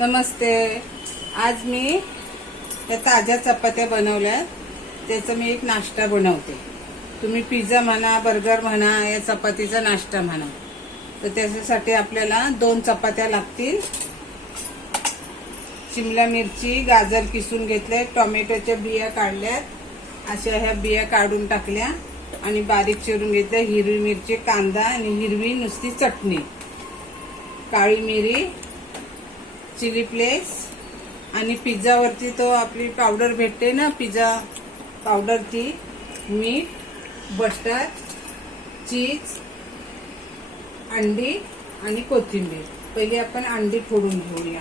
नमस्ते. आज मी या ताज्या चपात्या बनवल्या, त्याचा मी एक नाश्ता बनवते. तुम्ही पिझ्झा म्हणा, बर्गर म्हणा, या चपातीचा नाश्ता म्हणा. तर त्याच्यासाठी आपल्याला 2 चपात्या लागतील. शिमला मिरची, गाजर किसून घेतले, टोमॅटोच्या बिया काढल्यात, अशा ह्या बिया काढून टाकल्या आणि बारीक चिरून घेतल्या. हिरवी मिरची, कांदा आणि हिरवी नुसती चटणी, काळी मिरी, चिली फ्लेक्स आणि पिझ्झावरती तो आपली पावडर भेटते ना, पिझ्झा पावडर, ती, मीठ, बटर, चीज, अंडी आणि कोथिंबीर. पहिले आपण अंडी फोडून घेऊया.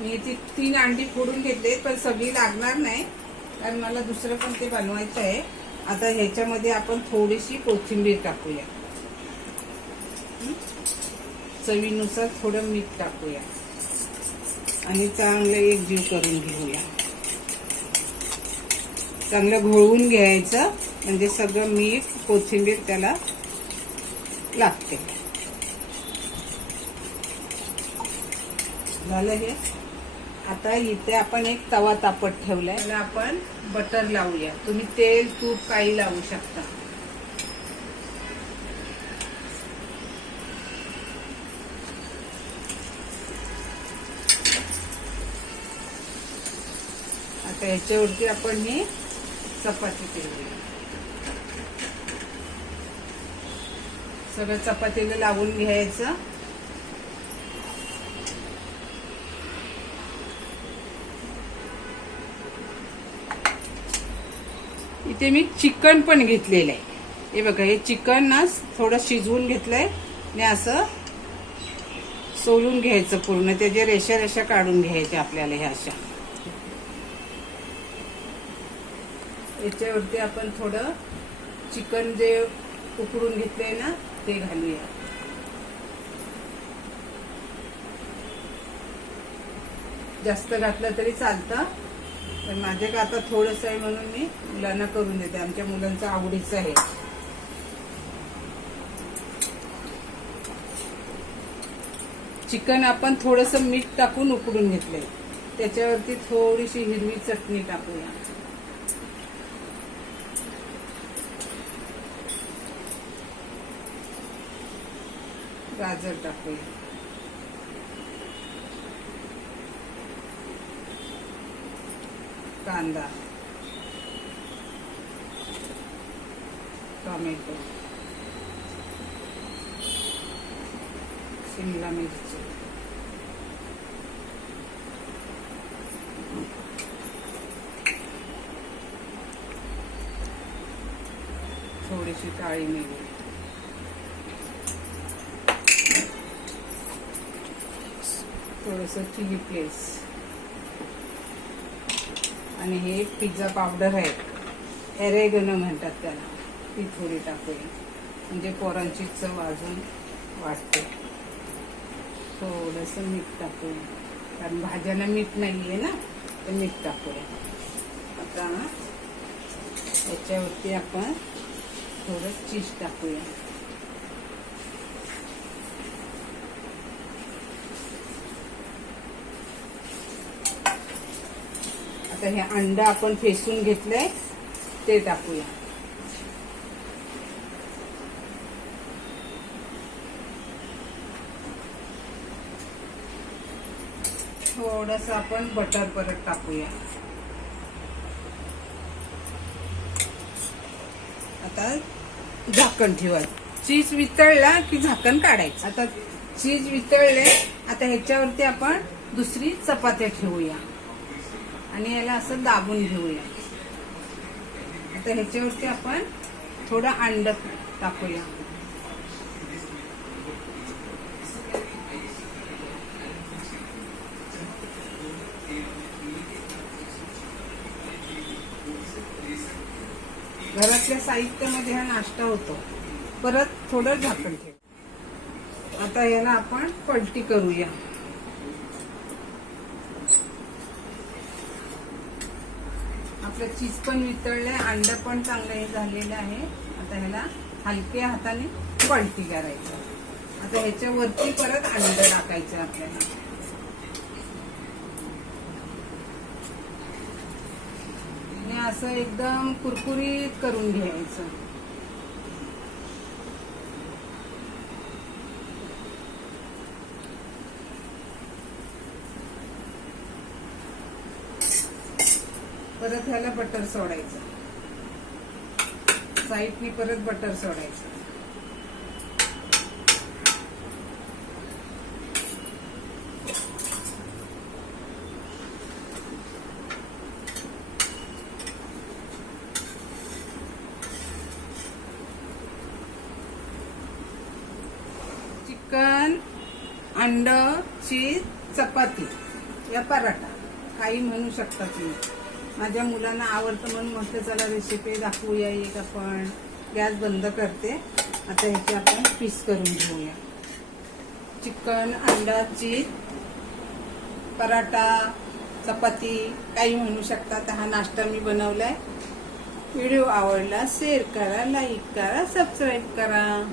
मी ती 3 अंडी फोडून घेतले, पण सगळी लागणार नाही कारण मला दुसरं पण ते बनवायचं आहे. आता ह्याच्यामध्ये आपण थोडीशी कोथिंबीर टाकूया, चवीनुसार थोडं मीठ टाकूया आणि चांगलं एकजीव करून घेऊया. चांगलं घोळवून घ्यायचं, म्हणजे सगळं मीठ, कोथिंबीर त्याला लागते. झालं हे. आता इथे आपण एक तवा तापत ठेवलाय, त्याला आपण बटर लावूया. तुम्ही तेल, तूप काही लावू शकता. आता ह्याच्यावरती आपण ही चपाती ठेवूया. सगळं चपातीला लावून घ्यायचं. इथे मी चिकन पण घेतलेलं आहे. हे बघा, हे चिकन ना थोडं शिजवून घेतलंय आणि असं सोलून घ्यायचं पूर्ण. त्याच्या रेषा रेषा काढून घ्यायच्या आपल्याला ह्या अशा. याच्यावरती आपण थोडं चिकन जे उकडून घेतलंय ना ते घालूया. जास्त घातलं तरी चालतं, पण माझ्या का आता थोडंसं आहे म्हणून मी मुलांना करून देते. आमच्या मुलांचं आवडीचं आहे. चिकन आपण थोडंसं मीठ टाकून उकडून घेतलंय. त्याच्यावरती थोडीशी हिरवी चटणी टाकूया. गाजर टाकूया. कांदा, टोमॅटो, शिमला मिरची, थोडीशी काळी मिरी, थोडंसं चिली फ्लेक्स आणि हे पिझ्झा पावडर आहे, एरेगनो म्हणतात त्याला, ती थोडी टाकूया. म्हणजे पोरांची चव अजून वाटते. थोडंसं मीठ टाकूया, कारण भाज्यांना मीठ नाही आहे ना, तर मीठ टाकूया. आता याच्यावरती आपण थोडं चीज टाकूया. आता हे अंडा आपण फेसून घेतलंय ते टाकूया. थोडंसं आपण बटर परत टाकूया. आता झाकण ठेवा. चीज वितळला की झाकण काढायचं. आता चीज वितळले. आता ह्याच्यावरती आपण दुसरी चपात्या ठेवूया आणि याला असं दाबून घेऊया. आता ह्याच्यावरती आपण थोडं अंड टाकूया. घरातल्या साहित्यामध्ये हा नाश्ता होतो. परत थोडं झाकण ठेव. आता याला आपण पलटी करूया. आपलं चीज पण वितळलंय, अंड पण चांगलं हे झालेलं आहे. आता ह्याला हलक्या हाताने पलटी करायचं. आता ह्याच्यावरती परत अंड टाकायचं आपल्याला. आणि असं एकदम कुरकुरीत करून घ्यायचं. परत ह्याला बटर सोडायचं, साईडनी परत बटर सोडायचं. चिकन, अंड, चीज, चपाती या पराठा काही म्हणू शकता तुम्ही. माझ्या मुलांना आवडतं म्हणून म्हटलं चला रेसिपी दाखवूया एक आपण. गॅस बंद करते. आता ह्याचे आपण पीस करून घेऊया. चिकन, अंडा, चीज, पराठा, चपाती काही म्हणू शकता. तर हा नाश्ता मी बनवलाय. व्हिडिओ आवडला शेअर करा, लाईक करा, सबस्क्राईब करा.